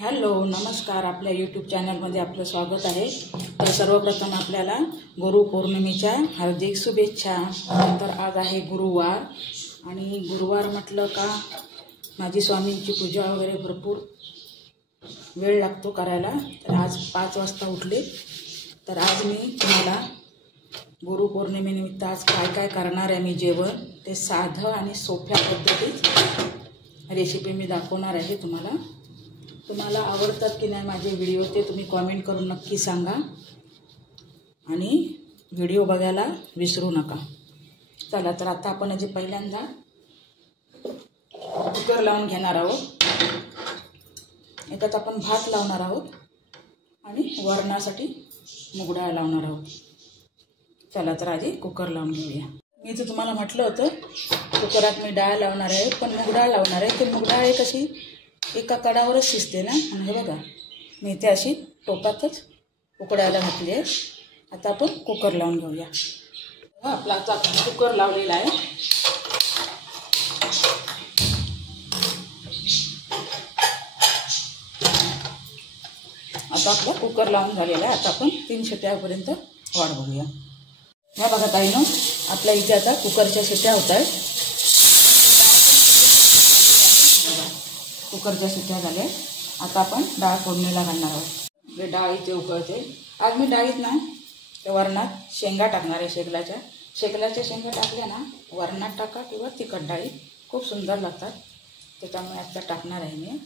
Hello नमस्कार, आपल्या YouTube चॅनलमध्ये आपलं स्वागत आहे। तर सर्वप्रथम आपल्याला गुरुपौर्णिमेच्या हार्दिक शुभेच्छा। तर आज आहे गुरुवार आणि गुरुवार म्हटलं का माझी स्वामींची पूजा वगैरे भरपूर वेळ लागतो करायला। तर आज 5 वाजता उठले। तर आज मी तुम्हाला गुरुपौर्णिमेनिमित्त आज काय काय करणार आहे मी जेवण ते साधं आणि सोप्या पद्धतीत रेसिपी मी दाखवणार आहे तुम्हाला। तुम्हाला आवडतात की नाही माझे व्हिडिओ ते तुम्ही कमेंट करून नक्की सांगा आणि व्हिडिओ बघायला विसरू नका। चला तर आता आपण जे पहिल्यांदा कुकर लावून घेणार आहोत। याच्यात आपण भात लावणार आहोत आणि वरणासाठी मूग डाळ लावणार आहोत। चला तर आधी कुकर लावून घेऊया। मी तर तुम्हाला म्हटलं होतं कुकरात मी डाळ लावणार आहे, पण मूग डाळ लावणार आहे। ते मूग डाळ कशी एका कडावरच शिजते ना। आणि हे बघा मी इथे अशी टोपातच उकडायला घातली आहे। आता आपण कुकर लावून घेऊया। आपला आता कुकर लावलेला आहे। आता आपला कुकर लावून झालेला आहे। आता आपण 3 शिट्यापर्यंत वाट बघूया। ह्या बघा ताईनो, आपल्या इथे आता कुकरच्या शिट्या होत आहेत। कुकरच्या शिट्या झाल्या। आता आपण डाळ फोडणीला घालणार आहोत। हे डाळ इथे उकळते। आज मी डाळीत ना त्या वरणात शेंगा टाकणार आहे। शेकल्याच्या शेंगा टाकल्या ना वरणात टाका किंवा तिखट डाळीत खूप सुंदर लागतात। त्याच्यामुळे आता टाकणार आहे मी।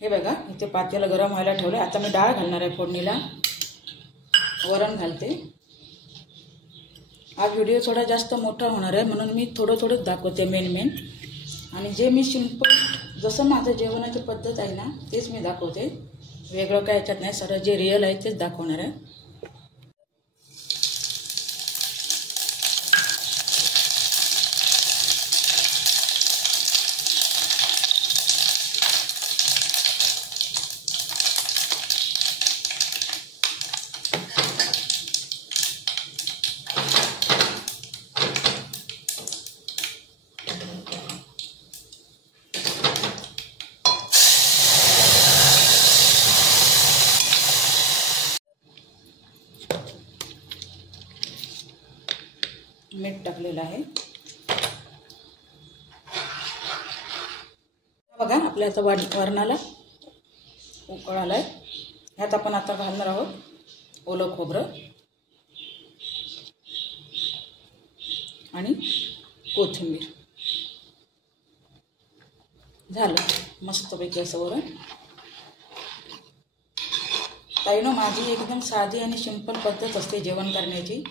हे बघा इथे पातेलं गरम व्हायला ठेवले। आता मी डाळ घालणार आहे फोडणीला। वरण घालते। हा व्हिडिओ थोडा जास्त मोठा होणार आहे म्हणून मी थोडं दाखवते मेन। आणि जे मी सिंपल जसं माझं जेवणाची पद्धत आहे ना तेच मी दाखवते। वेगळं काय याच्यात नाही, सरळ जे रिअल आहे तेच दाखवणार आहे। मीठ टाकलेलं आहे। बघा आपल्या आता वरणाला उकळ आलाय। ह्यात आपण आता घालणार आहोत ओलं खोबरं आणि कोथिंबीर। झालं मस्तपैकी असं वरण। ताईनो, माझी एकदम साधी आणि सिंपल पद्धत असते जेवण करण्याची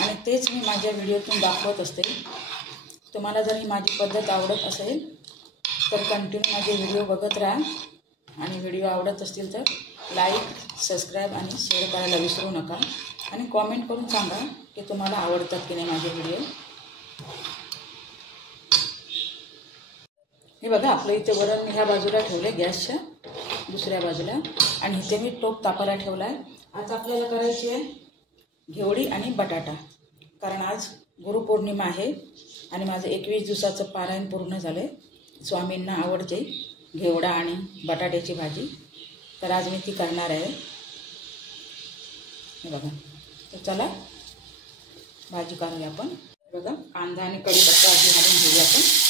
आणि तेच मी माझ्या व्हिडिओतून दाखवत असते। तुम्हाला जर ही माझी पद्धत आवडत असेल तर कंटिन्यू माझे व्हिडिओ बघत राहा आणि व्हिडिओ आवडत असतील तर लाईक, सबस्क्राईब आणि शेअर करायला विसरू नका आणि कमेंट करून सांगा की तुम्हाला आवडतात की नाही माझे व्हिडिओ। हे बघा आपलं इथे वरण मी ह्या बाजूला ठेवले गॅसच्या दुसऱ्या बाजूला आणि इथे मी टोप तापायला ठेवला आहे। आता आपल्याला करायची आहे घेवडी आणि बटाटा, कारण आज गुरुपौर्णिमा आहे आणि माझं 21 दिवसाचं पारायण पूर्ण झालं आहे। स्वामींना आवडते घेवडा आणि बटाट्याची भाजी, तर आज मी ती करणार आहे। हे बघा, तर चला भाजी करूया आपण। बघा कांदा आणि कढीपत्ता आधी घालून घेऊया आपण।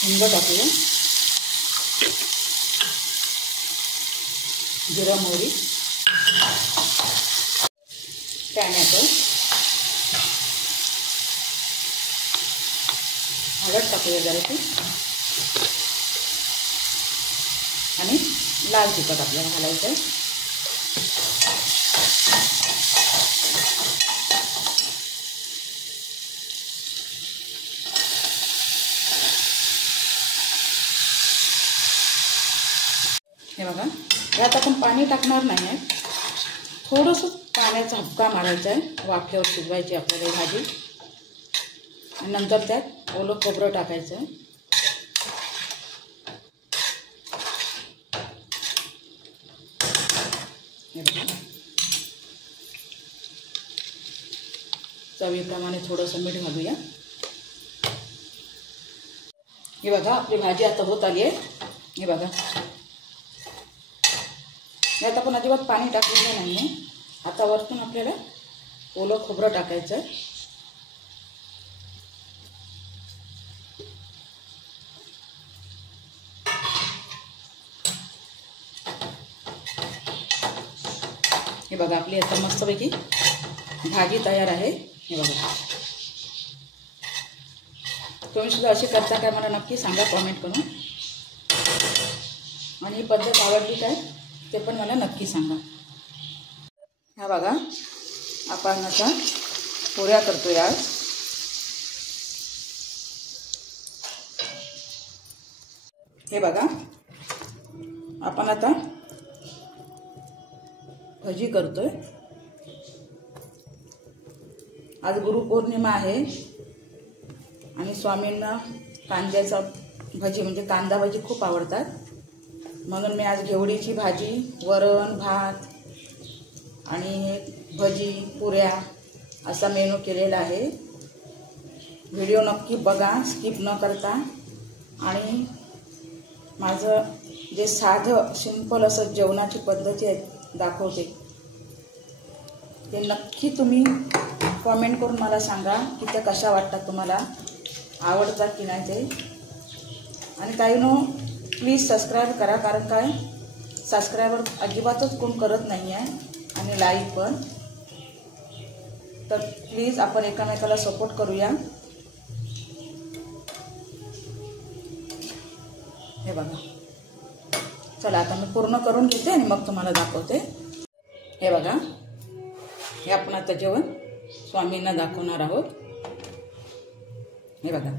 हिंग टाकूया, जिरा मोहरी, टॅमॅटो, हळद टाकूया जराशी आणि लाल तिखट आपल्याला घालायचं आहे। हे बघा, यात आपण पाणी टाकणार नाही आहे, थोडंसं पाण्याचा हबका मारायचा आहे, वाफेवर शिजवायची आपल्याला भाजी. आणि नंतर त्यात ओलं खोबरं टाकायचं. चवीप्रमाणे थोडंसं मीठ घालूया. हे बघा आपली भाजी आता होत आली आहे. हे बघा यात आपण अजिबात पाणी टाकलेलं नाही आहे. आता वरतून आपल्याला ओलं खोबरं टाकायचं. हे बघा आपली आता मस्तपैकी भाजी तयार आहे. हे बघा तुम्ही सुद्धा अशी करता काय मला नक्की सांगा कमेंट करून. आणि ही पद्धत आवडली काय ते पण मला नक्की सांगा. हा बघा आपण आता पोळ्या करतोय आज. हे बघा आपण आता भजी करतोय. आज गुरुपौर्णिमा आहे आणि स्वामींना कांद्याचा भजी म्हणजे कांदा भजी खूप आवडतात. म्हणून मी आज घेवडीची भाजी, वरण, भात आणि भजी, पुऱ्या असा मेनू केलेला आहे. व्हिडिओ नक्की बघा स्किप न करता. आणि माझं जे साधं सिंपल असं जेवणाची पद्धती आहेत दाखवते ते नक्की तुम्ही कमेंट करून मला सांगा की त्या कशा वाटतात, तुम्हाला आवडतात की नाही ते. आणि काही नो प्लीज सबस्क्राईब करा, कारण काय सबस्क्राईबर अजिबातच कोण करत नाही आहे. आणि लाईक पण. तर प्लीज आपण एकमेकाला सपोर्ट करूया. हे बघा चला आता मी पूर्ण करून घेते आणि मग तुम्हाला दाखवते. हे बघा हे आपण आता जेवण स्वामींना दाखवणार आहोत. हे बघा